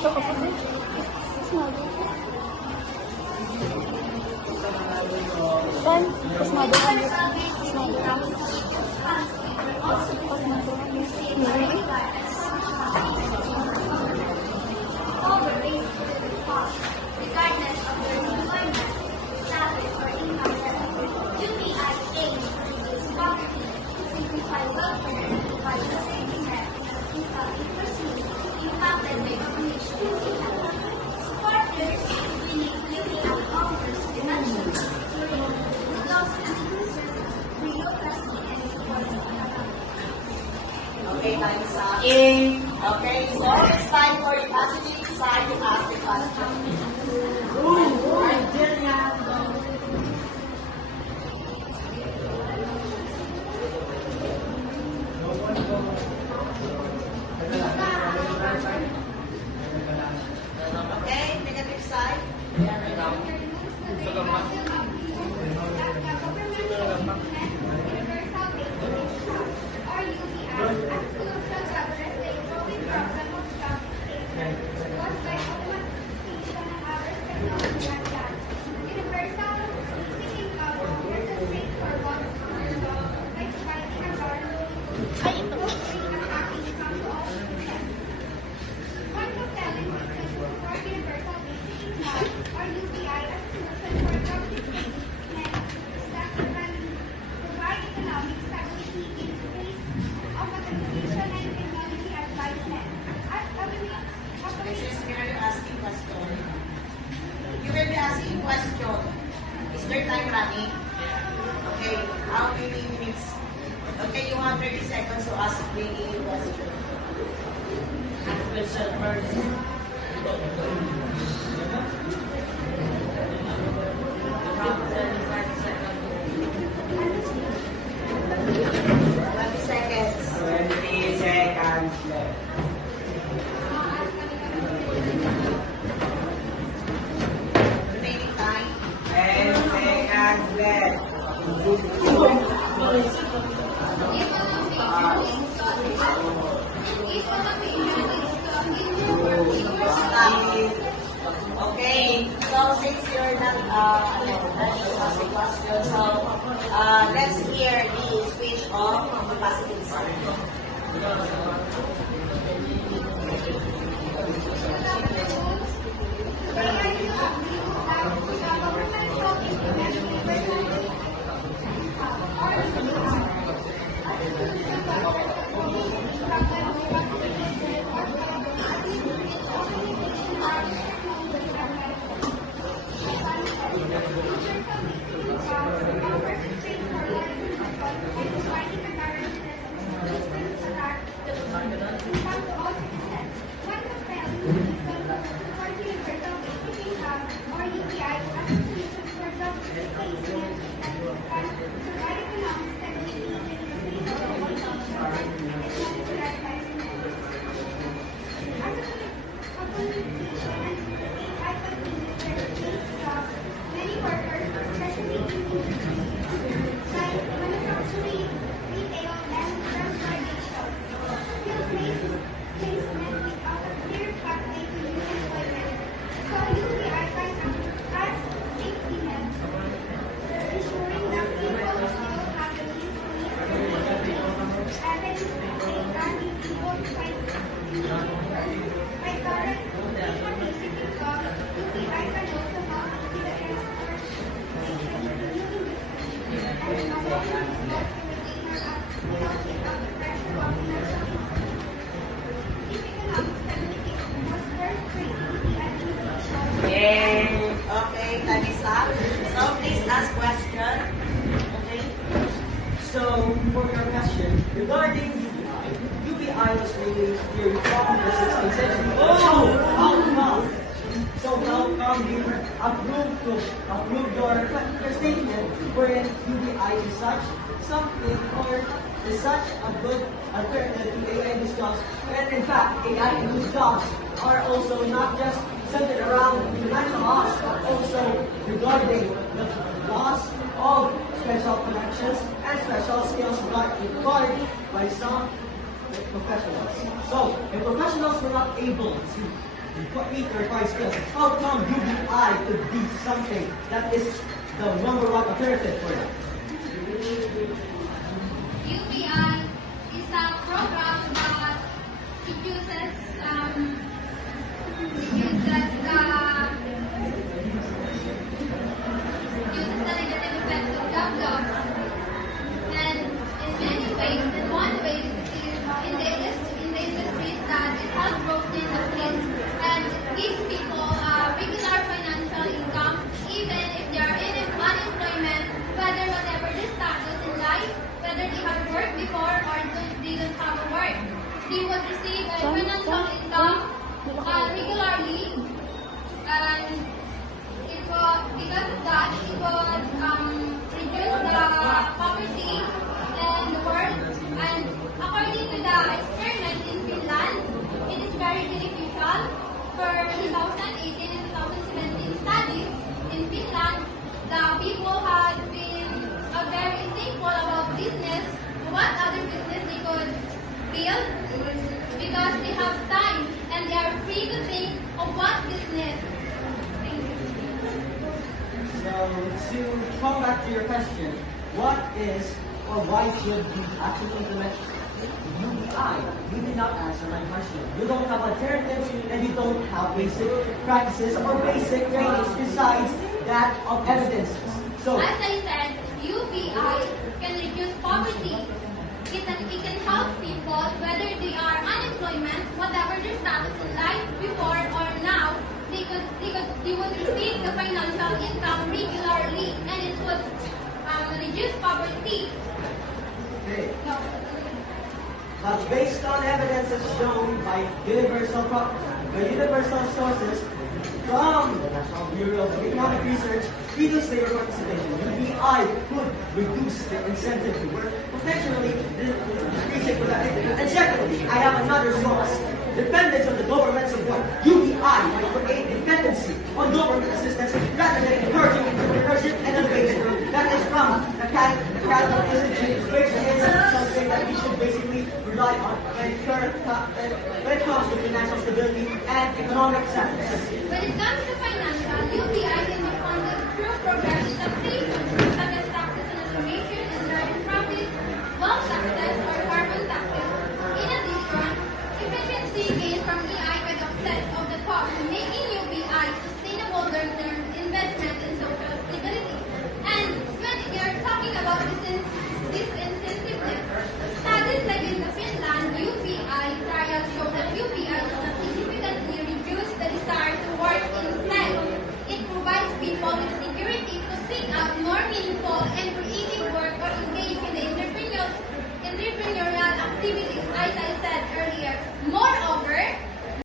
Then, tapos madalang regardless of their employment, status, or income level. UBI aims to reduce poverty, simplify welfare, and provide a safety net for people increasingly impacted by information technology. Supporters believe UBI offers financial security, legal inclusion, bureaucracy, and support of economic. Okay, time's up. Okay, so it's time for the passage side to ask the question. Okay, negative side. Excuse me, are you asking question? You will be asking question. Is there time running? Okay, how many minutes? Okay, you have 30 seconds to ask the question. Ask question first. Remaining time. Okay, so since you're not asking question, so let's hear the speech of the positive side. Okay, time is up. So please ask question. Okay. So, for your question, regarding UBI was really here from the 16th century. Oh, how come? So, how come you approve your statement wherein UBI is such something or is such a good alternative to AI-induced jobs? And in fact, AI-induced jobs are also not just centered around financial loss, but also regarding the loss of special connections and special skills required by some professionals. So, if professionals were not able to meet the required skills. How come UBI could be something that is the number one alternative for them? UBI is a program that reduces the negative effects of job loss. And in many ways, in one way, in the industry that it has broken the skills and gives people regular financial income, even if they are in unemployment, whatever their status in life, whether they have worked before or they don't have a work. They would receive a financial income regularly, and because of that, it would reduce the poverty in the world. And according to the experiment in Finland, it is very beneficial for 2018 and 2017 studies. In Finland, the people had been very thankful about business, what other business they could build, because they have time and they are free to think of what business. So to come back to your question, what is or why should we actually implement UBI? You did not answer my question. You don't have alternatives and you don't have basic practices or basic trainings besides that of evidences. So As I said, UBI can reduce poverty. It can help people, whether they are unemployment, whatever their status in life before or now, they would receive the financial income regularly, and it would reduce poverty. okay. No. But based on evidences shown by universal sources from the National Bureau of Economic Research, reduce labor participation. UBI could reduce the incentive to work, potentially decreasing productivity. And secondly, I have another source. Dependence on the government support. UBI might create dependency on government assistance rather than encouraging entrepreneurship and innovation. That is from the Capital Institute, which is something that we should basically rely on when it comes to financial stability and economic success. When it comes to financial, UBI can be funded through programs taxation, such as taxes on information and direct profits, wealth taxes, or carbon taxes. In addition, efficiency gained from EI can offset of the cost, making UBI sustainable long-term investment in social stability. And when we are talking about disincentiveness, studies like in Finland, UBI trials show that UBI does not significantly reduce the desire to work instead. It provides people with security to seek out more meaningful and creative work or engage in the entrepreneurial activities, as I said earlier.